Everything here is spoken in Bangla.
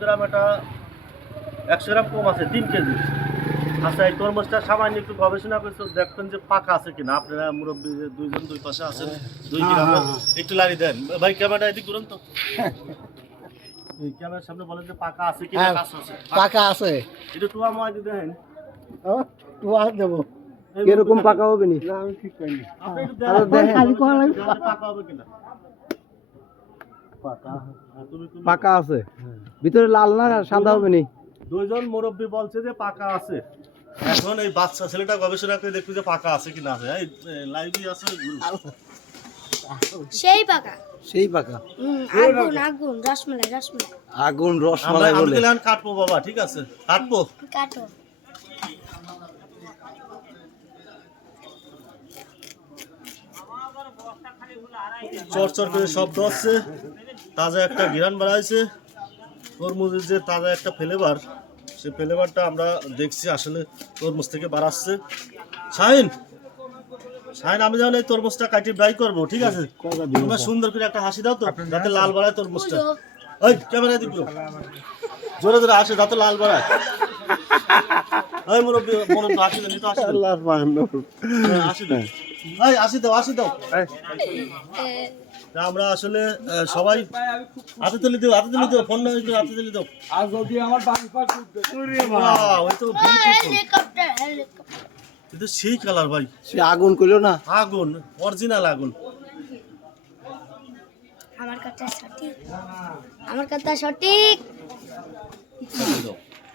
গ্রাম, এটা 100 গ্রাম কম আছে, 3 কেজি। আচ্ছা, এই তরমুজটা সামান্য একটু গবেষণা করছো, দেখবেন যে পাকা আছে কিনা। আপনারা মুরব্বী যে দুইজন দুই পাশে আছেন, 2 গ্রামের, একটু লাড়ি দেন ভাই। ক্যামেরাটা এদিক করুন তো, এই ক্যামেরার সামনে বলেন যে পাকা আছে কিনা। কাঁচা আছে? পাকা আছে। এটা টুয়া মাছ দেখেন। টুয়া দেবো কিরকম পাকা হবে নি? না আমি ঠিক পাইনি। আপনি একটু দেখেন খালি কোয়া লাগবে, পাকা হবে কিনা। পাকা, পাকা আছে, ভিতরে লাল না সাদা হবে নি? দুইজন মুরব্বী বলছে যে পাকা আছে। এখন এই বাচ্চা ছেলেটা গবেষণা করে দেখবে যে পাকা আছে কিনা। আছে এই লাইভই আছে। সেই পাকা, সেই পাকা। আগুন আগুন রসমালাই রসমালাই। আগুন রসমালাই বলে। আমি এখন কাটবো বাবা, ঠিক আছে কাটবো। কাটো। চরচর করে শব্দ হচ্ছে, তাজা একটা ঘিরান বাড়াইছে। তরমুজের যে তাজা একটা ফ্লেভার, সেই ফ্লেভারটা আমরা দেখছি আসলে তরমুজ থেকে বাড়াচ্ছে। শাহিন, শাহিন, আমি যেমন এই তরমুজটা কাটি বাই করবো, ঠিক আছে? তোমরা সুন্দর করে একটা হাসি দাও তো, যাতে লাল বাড়ায় তরমুজটা। ওই ক্যামেরা দিব, জোরে জোরে আসে যাতে লাল বাড়ায়। ওই মুরব্বী বলুন তো, হাসি দেন, তো হাসি দেন, হাসি দেন। এই হাসি দাও, হাসি দাও। তা আমরা আসলে সবাই হাতে তুলে দেবো, হাতে তুলে দেবো, ফোন না হইতো হাতে তুলে দেবো। আর যদি আমার বাড়ি পাশ উঠবে ওয়াও, ওই তো হেলিকপ্টার হেলিকপ্টার। কিন্তু সেই কালার ভাই, সে আগুন কইলো না? আগুন, অরিজিনাল আগুন। আমার কথা সঠিক, আমার কথা সঠিক। দাও।